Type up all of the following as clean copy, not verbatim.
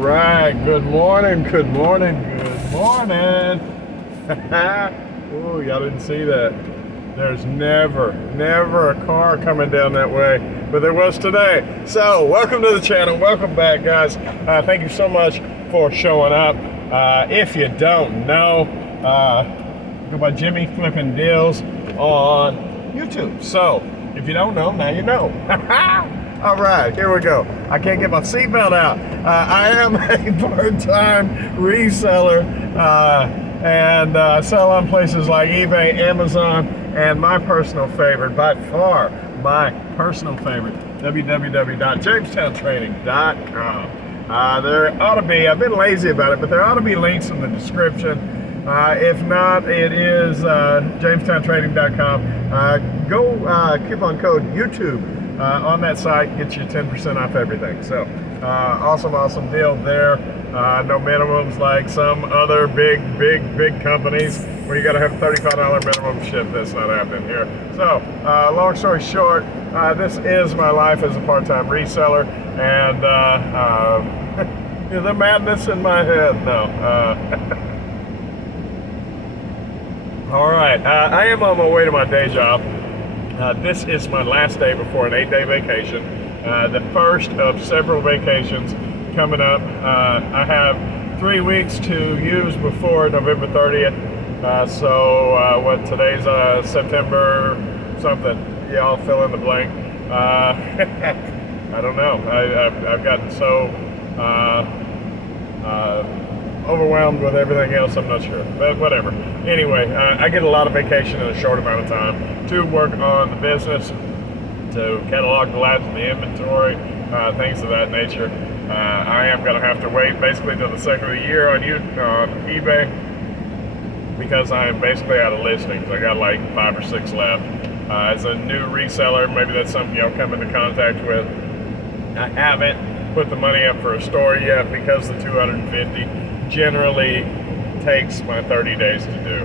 right. Good morning. Good morning. Good morning. Oh, y'all didn't see that. There's never a car coming down that way, but there was today. So, welcome to the channel. Welcome back, guys. Thank you so much for showing up. If you don't know, go by Jimmy Flipping Deals on YouTube. So, if you don't know, now you know. All right, here we go. I can't get my seatbelt out. I am a part-time reseller and sell on places like eBay, Amazon, and my personal favorite, by far, my personal favorite, www.jamestowntrading.com. There ought to be, I've been lazy about it, but there ought to be links in the description. If not, it is jamestowntrading.com. Go coupon code YouTube on that site, gets you 10% off everything. So awesome deal there. No minimums like some other big companies where you got to have $35 minimum ship. That's not happening here. So long story short, this is my life as a part-time reseller, and the madness in my head. No. All right, I am on my way to my day job. This is my last day before an 8-day vacation. The first of several vacations coming up. I have 3 weeks to use before November 30th. What today's September something. Y'all fill in the blank. I don't know. I've gotten so overwhelmed with everything else, I'm not sure, but whatever. Anyway, I get a lot of vacation in a short amount of time to work on the business, to catalog the labs and the inventory, things of that nature. I am going to have to wait basically till the second of the year on eBay, because I am basically out of listings. I got like 5 or 6 left. As a new reseller, maybe that's something y'all come into contact with. I haven't put the money up for a store yet because the 250 generally takes my 30 days to do.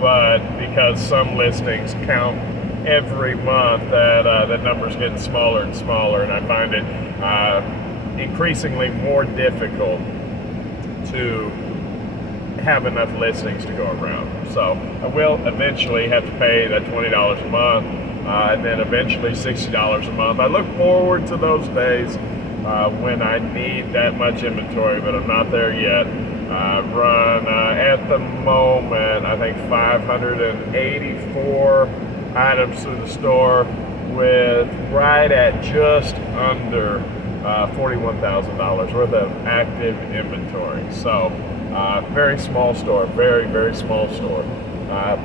But because some listings count every month, that number's getting smaller and smaller, and I find it increasingly more difficult to have enough listings to go around. So I will eventually have to pay that $20 a month, and then eventually $60 a month. I look forward to those days when I need that much inventory, but I'm not there yet. I've run at the moment, I think 584 items through the store, with right at just under $41,000 worth of active inventory. So very small store, very small store.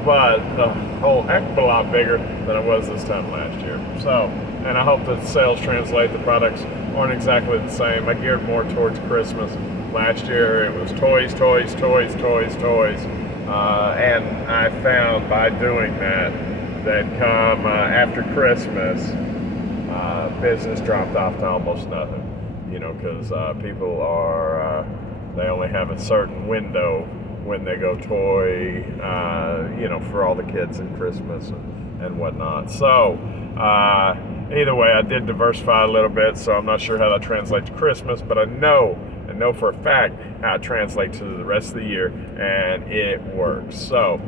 But the whole heck of a lot bigger than it was this time last year. So, and I hope that sales translate. The products aren't exactly the same. I geared more towards Christmas. Last year it was toys. And I found by doing that come after Christmas, business dropped off to almost nothing. You know, because people are, they only have a certain window when they go toy, for all the kids in Christmas and whatnot. So, either way, I did diversify a little bit, so I'm not sure how that translates to Christmas, but I know for a fact how it translates to the rest of the year, and it works. So,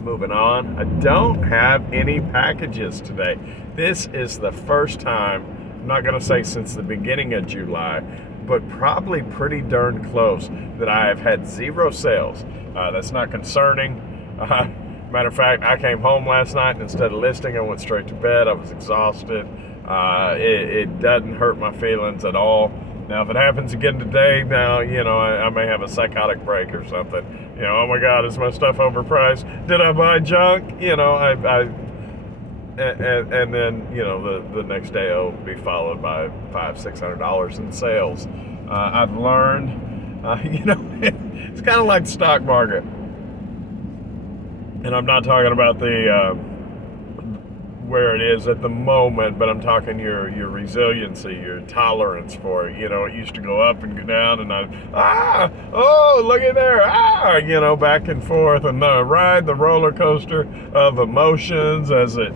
moving on, I don't have any packages today. This is the first time, I'm not going to say since the beginning of July, but probably pretty darn close, that I have had 0 sales. That's not concerning. Matter of fact, I came home last night, and instead of listing, I went straight to bed. I was exhausted. It doesn't hurt my feelings at all. Now, if it happens again today, now, I may have a psychotic break or something. Oh my God, is my stuff overpriced? Did I buy junk? And then, the next day it'll be followed by $500-600 in sales. I've learned, it's kind of like the stock market. And I'm not talking about the where it is at the moment, but I'm talking your resiliency, your tolerance for it. It used to go up and go down, and oh, look at there, back and forth, and ride the roller coaster of emotions as it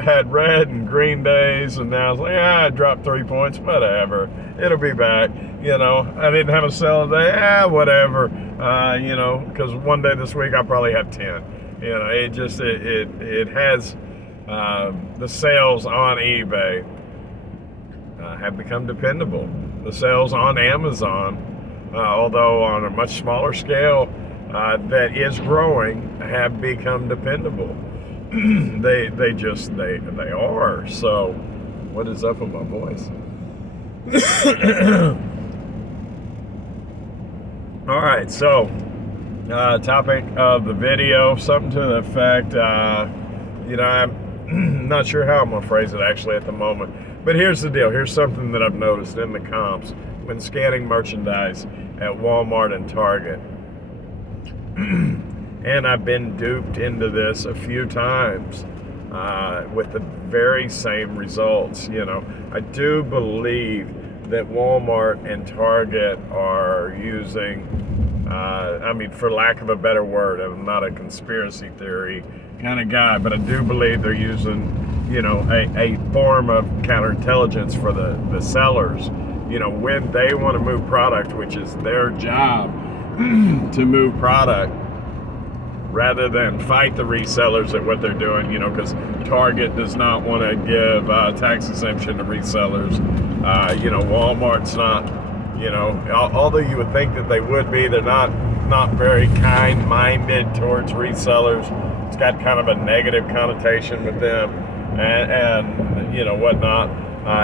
had red and green days, and now it's like, I dropped 3 points, whatever, it'll be back. I didn't have a sell today, whatever, because one day this week I'll probably have 10. It has. The sales on eBay have become dependable. The sales on Amazon, although on a much smaller scale, that is growing, have become dependable. they are. So, what is up with my voice? All right. So, topic of the video, something to the effect. I'm not sure how I'm going to phrase it actually at the moment. But here's the deal. Here's something that I've noticed in the comps when scanning merchandise at Walmart and Target. And I've been duped into this a few times with the very same results. I do believe that Walmart and Target are using, for lack of a better word, I'm not a conspiracy theory kind of guy, but I do believe they're using, a form of counterintelligence for the sellers, when they want to move product, which is their job to move product, rather than fight the resellers at what they're doing, because Target does not want to give tax exemption to resellers. Walmart's not, although you would think that they would be, they're not very kind-minded towards resellers. It's got kind of a negative connotation with them and whatnot.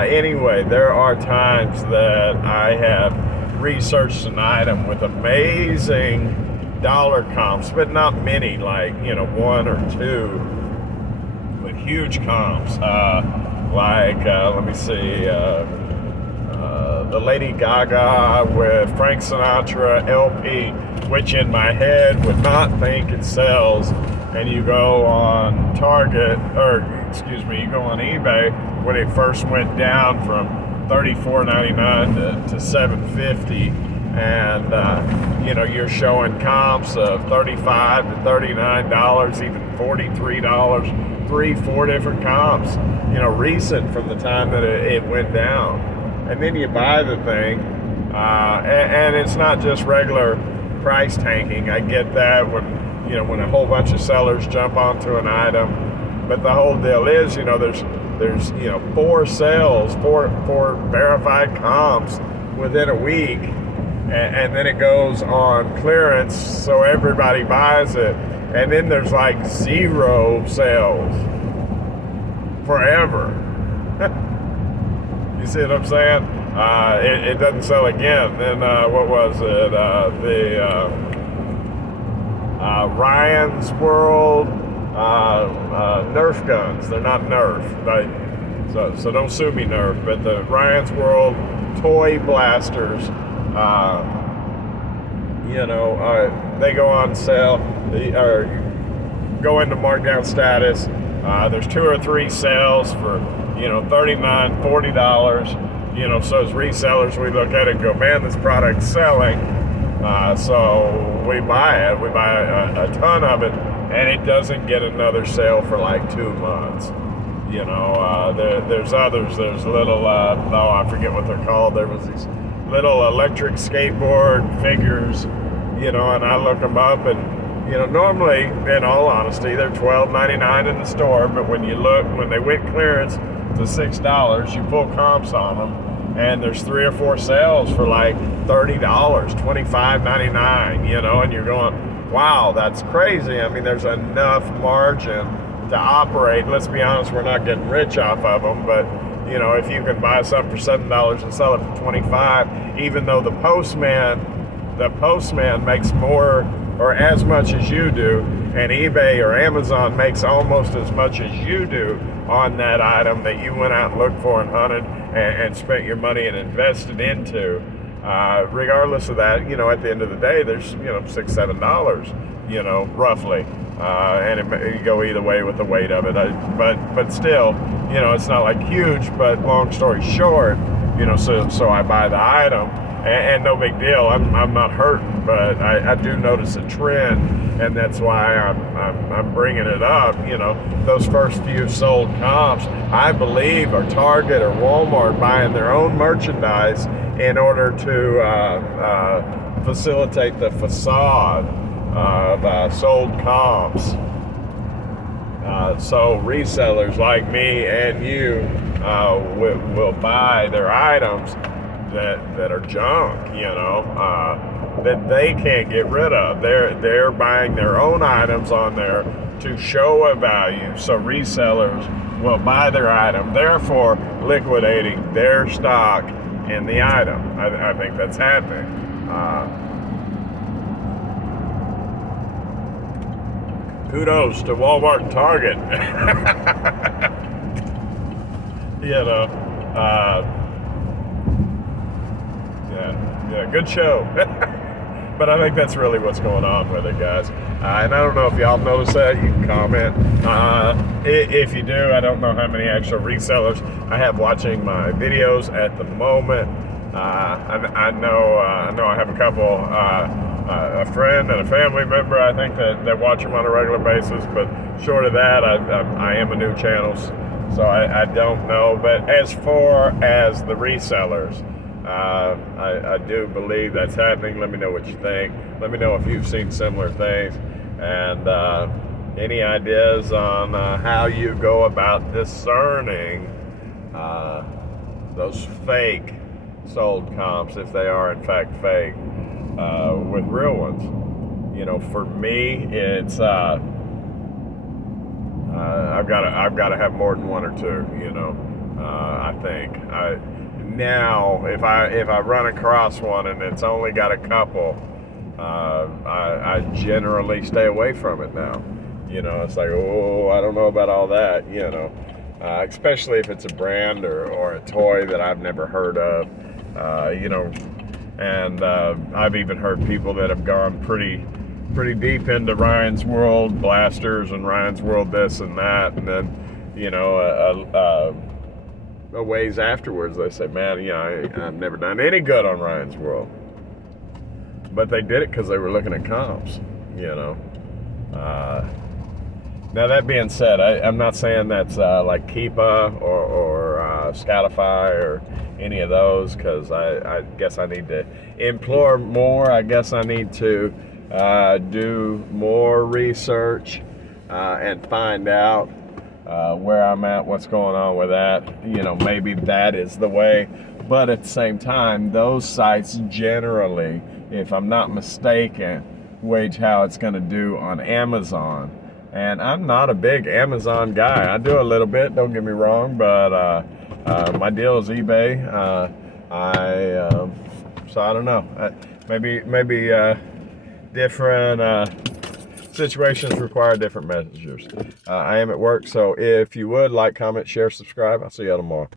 Anyway, there are times that I have researched an item with amazing dollar comps, but not many, like, one or two, with huge comps. Let me see, the Lady Gaga with Frank Sinatra LP, which in my head would not think it sells. And you go on you go on eBay when it first went down from $34.99 to $7.50, and you're showing comps of $35 to $39, even $43, 3-4 different comps, recent from the time that it went down. And then you buy the thing, and it's not just regular price tanking. I get that when a whole bunch of sellers jump onto an item, but the whole deal is, there's 4 sales, four verified comps within a week, and then it goes on clearance, so everybody buys it, and then there's like 0 sales forever. You see what I'm saying? It doesn't sell again. Then what was it? Ryan's World Nerf guns. They're not Nerf. So don't sue me, Nerf. But the Ryan's World toy blasters, they go on sale. Or go into markdown status. There's 2 or 3 sales for $39, $40. So as resellers, we look at it and go, man, this product's selling. So we buy it. We buy a ton of it, and it doesn't get another sale for like 2 months. There's others. There's little, I forget what they're called. There was these little electric skateboard figures, and I look them up, and normally, in all honesty, they're $12.99 in the store, but when they went clearance to $6, you pull comps on them, and there's 3 or 4 sales for like $30, $25.99, and you're going, wow, that's crazy. There's enough margin to operate. Let's be honest, we're not getting rich off of them, but if you can buy something for $7 and sell it for $25, even though the postman makes more or as much as you do, and eBay or Amazon makes almost as much as you do on that item that you went out and looked for and hunted and spent your money and invested into, regardless of that, at the end of the day, there's, $6, $7, roughly. And it may go either way with the weight of it. But still, it's not like huge, but long story short, so I buy the item and no big deal. I'm not hurting, but I do notice a trend, and that's why I'm bringing it up. Those first few sold comps, I believe, are Target or Walmart buying their own merchandise in order to facilitate the facade of sold comps. So resellers like me and you will buy their items that are junk, that they can't get rid of. They're buying their own items on there to show a value. So resellers will buy their item, therefore liquidating their stock in the item. I think that's happening. Kudos to Walmart and Target. Yeah, good show. But I think that's really what's going on with it, guys. And I don't know if y'all notice that. You can comment. If you do, I don't know how many actual resellers I have watching my videos at the moment. I know I have a couple, a friend and a family member, I think, that watch them on a regular basis. But short of that, I am a new channel, so I don't know. But as far as the resellers, I do believe that's happening. Let me know what you think. Let me know if you've seen similar things, and any ideas on how you go about discerning those fake sold comps, if they are in fact fake, with real ones. For me, it's I've got to have more than one or two. I think now if I run across one and it's only got a couple, I generally stay away from it now. It's like, oh, I don't know about all that. Especially if it's a brand or a toy that I've never heard of. And I've even heard people that have gone pretty deep into Ryan's World blasters and Ryan's World this and that, and then a ways afterwards they say, man, I've never done any good on Ryan's World, but they did it because they were looking at comps. Now that being said, I'm not saying that's like Keepa or Scoutify or any of those, because I guess I need to implore more. I guess I need to do more research and find out where I'm at, what's going on with that. Maybe that is the way. But at the same time, those sites generally, if I'm not mistaken, wage how it's going to do on Amazon. And I'm not a big Amazon guy. I do a little bit, don't get me wrong, but my deal is eBay. So I don't know. Maybe different situations require different measures. I am at work, so if you would like, comment, share, subscribe. I'll see you all tomorrow.